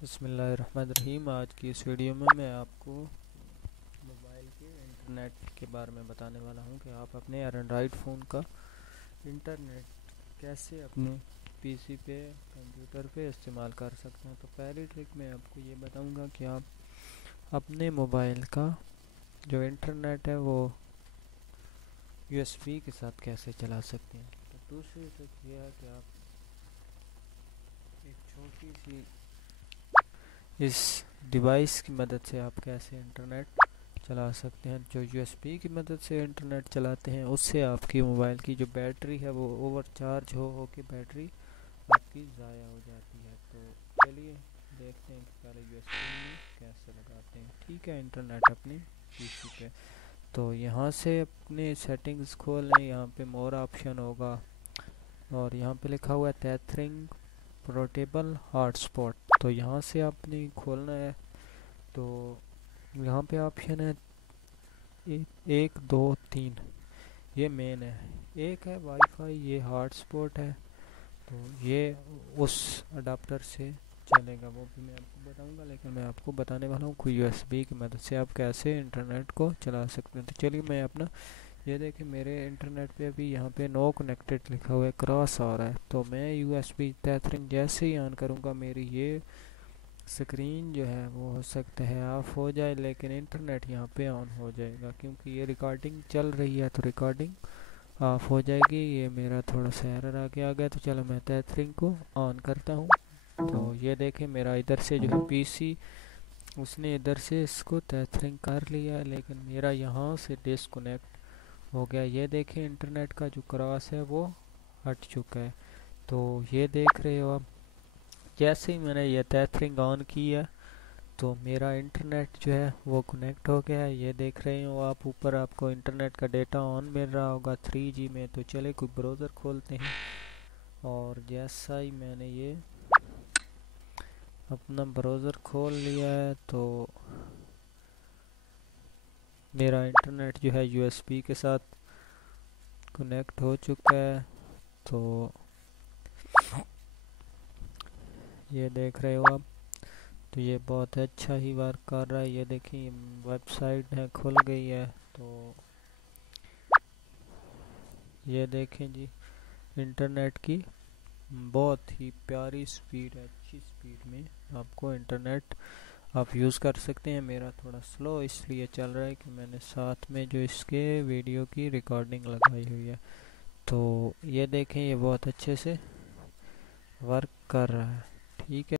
بسم اللہ الرحمن الرحیم۔ آج کی اس ویڈیو میں آپ کو موبائل کے انٹرنیٹ کے بارے میں بتانے والا ہوں کہ آپ اپنے اینڈرائیڈ فون کا انٹرنیٹ کیسے اپنے پی سی پہ کمپیوٹر پہ استعمال کر سکتے ہیں۔ تو پہلی ٹرک میں آپ کو یہ بتاؤں گا کہ آپ اپنے موبائل کا جو انٹرنیٹ ہے وہ یو ایس بی کے ساتھ کیسے چلا سکتے ہیں۔ تو دوسری ٹرک یہ ہے کہ آپ ایک چھوٹی سی اس ڈیوائس کی مدد سے آپ کیسے انٹرنیٹ چلا سکتے ہیں۔ جو یو ایس بی کی مدد سے انٹرنیٹ چلاتے ہیں اس سے آپ کی موبائل کی جو بیٹری ہے وہ اوور چارج ہو کے بیٹری آپ کی ضائع ہو جاتی ہے۔ تو چلیے دیکھتے ہیں کہ پہلے یو ایس بی میں کیسے لگاتے ہیں۔ ٹھیک ہے، انٹرنیٹ اپنی پی سی پہ تو یہاں سے اپنے سیٹنگز کھول لیں۔ یہاں پہ مور آپشن ہوگا اور یہاں پہ لکھا ہوا ہے تیتھرنگ پورٹیبل ہاٹ اسپاٹ، تو یہاں سے آپ نے کھولنا ہے۔ تو یہاں پہ آپشن ہے 1 2 3، یہ مین ہے۔ ایک ہے وائی فائی، یہ ہاٹ اسپاٹ ہے، تو یہ اس اڈاپٹر سے چلے گا، وہ بھی میں آپ کو بتاؤں گا، لیکن میں آپ کو بتانے والا ہوں کہ یو ایس بی کی مدد سے آپ کیسے انٹرنیٹ کو چلا سکتے ہیں۔ تو چلیے میں اپنا یہ دیکھیں میرے انٹرنیٹ پہ ابھی یہاں پہ نو کنیکٹڈ لکھا ہوا ہے، کراس آ رہا ہے، تو میں یو ایس بی تیتھرنگ جیسے ہی آن کروں گا میری یہ سکرین جو ہے وہ ہو سکتا ہے آف ہو جائے، لیکن انٹرنیٹ یہاں پہ آن ہو جائے گا کیونکہ یہ ریکارڈنگ چل رہی ہے، تو ریکارڈنگ آف ہو جائے گی۔ یہ میرا تھوڑا سا ایرر آ گیا، تو چلو میں تیتھرنگ کو آن کرتا ہوں۔ تو یہ دیکھیں میرا ادھر سے جو ہے پی سی اس نے ادھر سے اس کو تیتھرنگ کر لیا، لیکن میرا یہاں سے ڈسکنیکٹ ہو گیا۔ یہ دیکھیں انٹرنیٹ کا جو کراس ہے وہ ہٹ چکا ہے۔ تو یہ دیکھ رہے ہو آپ، جیسے ہی میں نے یہ تیتھرنگ آن کی ہے تو میرا انٹرنیٹ جو ہے وہ کنیکٹ ہو گیا ہے۔ یہ دیکھ رہے ہو آپ اوپر، آپ کو انٹرنیٹ کا ڈیٹا آن مل رہا ہوگا 3G میں۔ تو چلے کوئی براؤزر کھولتے ہیں، اور جیسا ہی میں نے یہ اپنا براؤزر کھول لیا ہے تو میرا انٹرنیٹ جو ہے یو ایس بی کے ساتھ کنیکٹ ہو چکا ہے۔ تو یہ دیکھ رہے ہو آپ، تو یہ بہت اچھا ہی ورک کر رہا ہے۔ یہ دیکھیں ویب سائٹ ہے کھل گئی ہے، تو یہ دیکھیں جی انٹرنیٹ کی بہت ہی پیاری سپیڈ ہے، اچھی سپیڈ میں آپ کو انٹرنیٹ آپ یوز کر سکتے ہیں۔ میرا تھوڑا سلو اس لیے چل رہا ہے کہ میں نے ساتھ میں جو اس کے ویڈیو کی ریکارڈنگ لگائی ہوئی ہے۔ تو یہ دیکھیں یہ بہت اچھے سے ورک کر رہا ہے، ٹھیک ہے۔